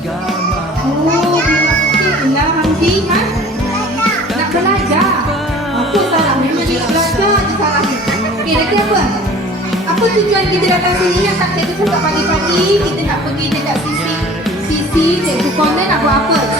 Oh, nakti. Lah, Hamdi. Ha? Nak belajar. Apa salah? Memang dia belajar je salah. Okey, nanti apa? Apa tujuan kita datang sini? Yang tak tu kat pagi-pagi. Kita nak pergi dekat sisi sisi cikgu corner nak buat apa?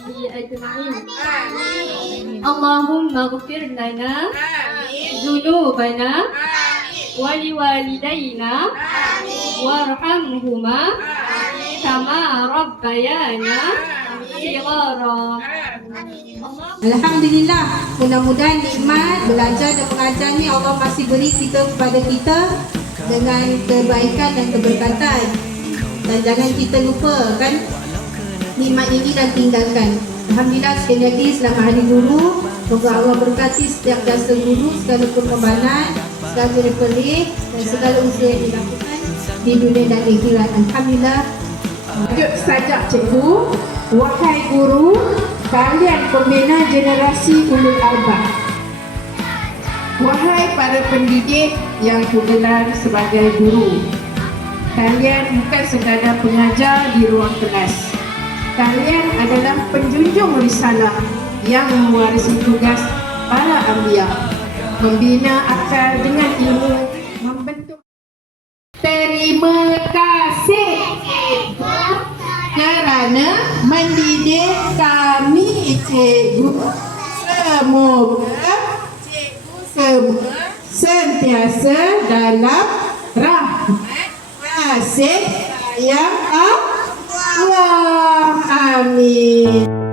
Nabi ajma'in. Allahumma ighfir lana amin. dzunubana amin. wa liwalidayna warhamhuma kama rabbayana Alhamdulillah Mudah-mudahan nikmat Belajar dan mengajar ni Allah masih beri kita kepada kita Dengan kebaikan dan keberkatan. Dan jangan kita lupa kan? Nikmat ini dan tinggalkan. Alhamdulillah sekali lagi selamat hari guru. Semoga Allah berkati setiap jasa guru, segala pengorbanan, segala repelih dan segala usaha yang dilakukan di dunia dan akhirat. Alhamdulillah Lanjut sajak cikgu Wahai guru Kalian pembina generasi ulul albab Wahai para pendidik yang kugelar sebagai guru Kalian bukan sekadar pengajar di ruang kelas Kalian adalah penjunjung risalah yang mewarisi tugas para ambiya Membina akal dengan ilmu Membentuk Terima kasih kerana mendidik kami cikgu. Semoga cikgu semua sentiasa dalam rahmat kasih sayang Allah. Amin. Kita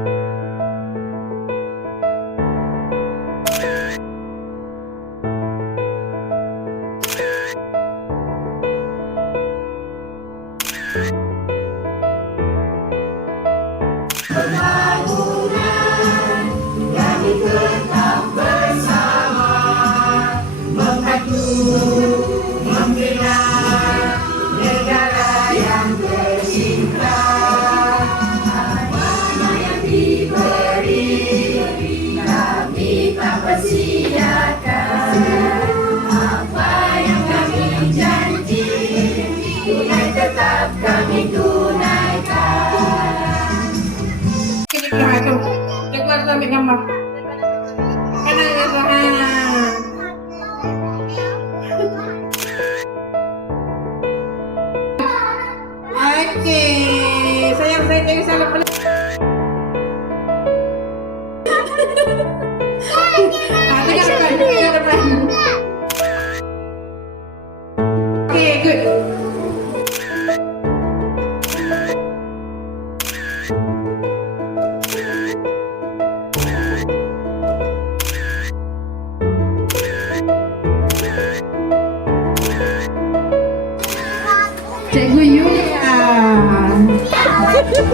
Cikgu.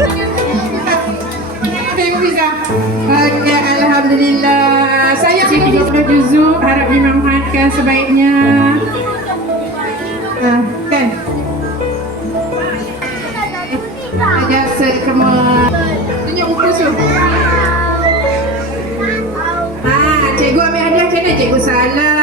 Okey, Alhamdulillah. Saya cikgu Fiza Juzu harap dimanfaatkan sebaiknya. Ah, kan? Ajak semua. Tunjuk buku su. Ah, cikgu salam. Sekian